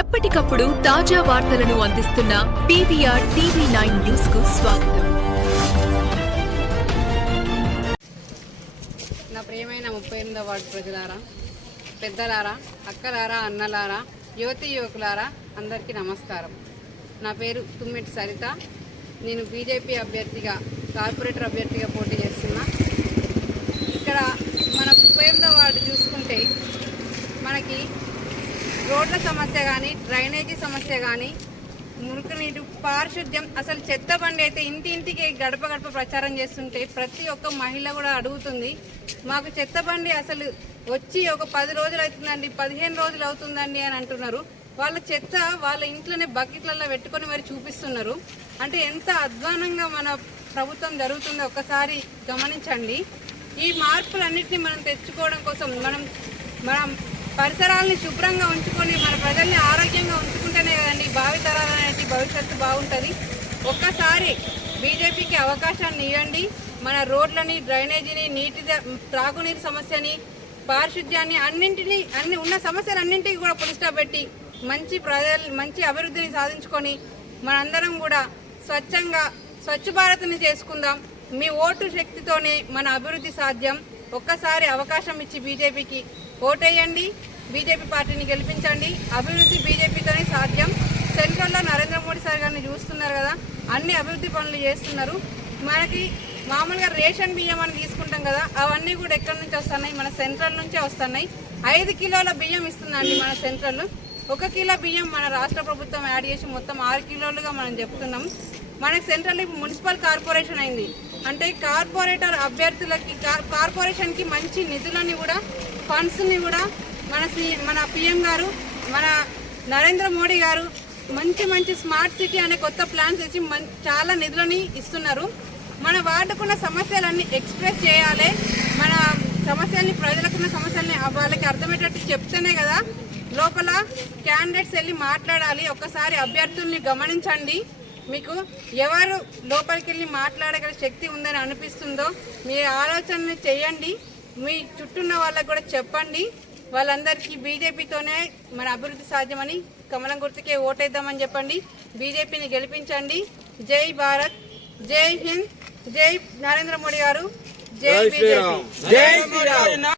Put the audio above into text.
ఎప్పటికప్పుడు తాజా వార్తలను అందిస్తున్న పీవీఆర్ టీవీ నైన్ న్యూస్కు స్వాగతం. నా ప్రియమైన ముప్పై ఎనిమిదో వార్డు ప్రజలారా పెద్దలారా అక్కలారా అన్నలారా యువతి యువకులారా అందరికీ నమస్కారం. నా పేరు తుమ్మిటి సరిత. నేను బీజేపీ అభ్యర్థిగా కార్పొరేటర్ అభ్యర్థిగా పోటీ చేస్తున్నా. ఇక్కడ మన ముప్పై ఎనిమిదో వార్డు చూసుకుంటే మనకి రోడ్ల సమస్య కానీ డ్రైనేజీ సమస్య కానీ మురుగునీరు పారిశుద్ధ్యం అసలు చెత్త బండి అయితే ఇంటి ఇంటికి గడప గడప ప్రచారం చేస్తుంటే ప్రతి ఒక్క మహిళ కూడా అడుగుతుంది మాకు చెత్త బండి అసలు వచ్చి ఒక పది రోజులు అవుతుందండి పదిహేను రోజులు అవుతుందండి అని అంటున్నారు. వాళ్ళ చెత్త వాళ్ళ ఇంట్లోనే బకెట్లలో పెట్టుకొని మరి చూపిస్తున్నారు. అంటే ఎంత అధ్వానంగా మన ప్రభుత్వం జరుగుతుందో ఒక్కసారి గమనించండి. ఈ మార్పులన్నింటినీ మనం తెచ్చుకోవడం కోసం మనం మనం పరిసరాలని శుభ్రంగా ఉంచుకొని మన ప్రజల్ని ఆరోగ్యంగా ఉంచుకుంటేనే కదండి భావితరాలు అనేది భవిష్యత్తు బాగుంటుంది. ఒక్కసారి బీజేపీకి అవకాశాన్ని ఇవ్వండి మన రోడ్లని డ్రైనేజీని నీటి త్రాగునీరు సమస్యని పారిశుద్ధ్యాన్ని అన్నింటినీ అన్ని ఉన్న సమస్యలన్నింటికి కూడా పులిస్టా మంచి ప్రజలు మంచి అభివృద్ధిని సాధించుకొని మనందరం కూడా స్వచ్ఛంగా స్వచ్ఛ భారత్ని చేసుకుందాం. మీ ఓటు శక్తితోనే మన అభివృద్ధి సాధ్యం. ఒక్కసారి అవకాశం ఇచ్చి బీజేపీకి ఓటేయండి. బీజేపీ పార్టీని గెలిపించండి. అభివృద్ధి బీజేపీతోనే సాధ్యం. సెంట్రల్లో నరేంద్ర మోడీ సార్ గారిని చూస్తున్నారు కదా అన్ని అభివృద్ధి పనులు చేస్తున్నారు. మనకి మామూలుగా రేషన్ బియ్యం అని తీసుకుంటాం కదా అవన్నీ కూడా ఎక్కడి నుంచి వస్తున్నాయి? మన సెంట్రల్ నుంచే వస్తున్నాయి. ఐదు కిలోల బియ్యం ఇస్తుందండి మన సెంట్రల్. ఒక కిలో బియ్యం మన రాష్ట్ర ప్రభుత్వం యాడ్ చేసి మొత్తం ఆరు కిలోలుగా మనం చెప్తున్నాం. మనకి సెంట్రల్ మున్సిపల్ కార్పొరేషన్ అయింది. అంటే కార్పొరేటర్ అభ్యర్థులకి కార్- కార్పొరేషన్కి మంచి నిధులని కూడా ఫండ్స్ని కూడా మన సి మన పిఎం గారు మన నరేంద్ర మోడీ గారు మంచి మంచి స్మార్ట్ సిటీ అనే కొత్త ప్లాన్స్ ఇచ్చి మం- చాలా నిధులని ఇస్తున్నారు. మన వార్డుకున్న సమస్యలన్నీ ఎక్స్ప్రెస్ చేయాలి. మన సమస్యల్ని ప్రజలకున్న సమస్యల్ని వాళ్ళకి అర్థమయ్యేటట్టు చెప్తేనే కదా లోపల క్యాండిడేట్స్ వెళ్ళి మాట్లాడాలి. ఒక్కసారి అభ్యర్థుల్ని గమనించండి. మీకు ఎవరు లోపలికి వెళ్ళి మాట్లాడగల శక్తి ఉందని అనిపిస్తుందో మీ ఆలోచనని చేయండి. మీ చుట్టూన్న వాళ్ళకు కూడా చెప్పండి. వాళ్ళందరికీ బీజేపీతోనే మన అభివృద్ధి సాధ్యమని కమలం గుర్తుకే ఓటేద్దామని చెప్పండి. బీజేపీని గెలిపించండి. జై భారత్. జై హింద్. జై నరేంద్ర మోడీ గారు. జై బీజేపీ.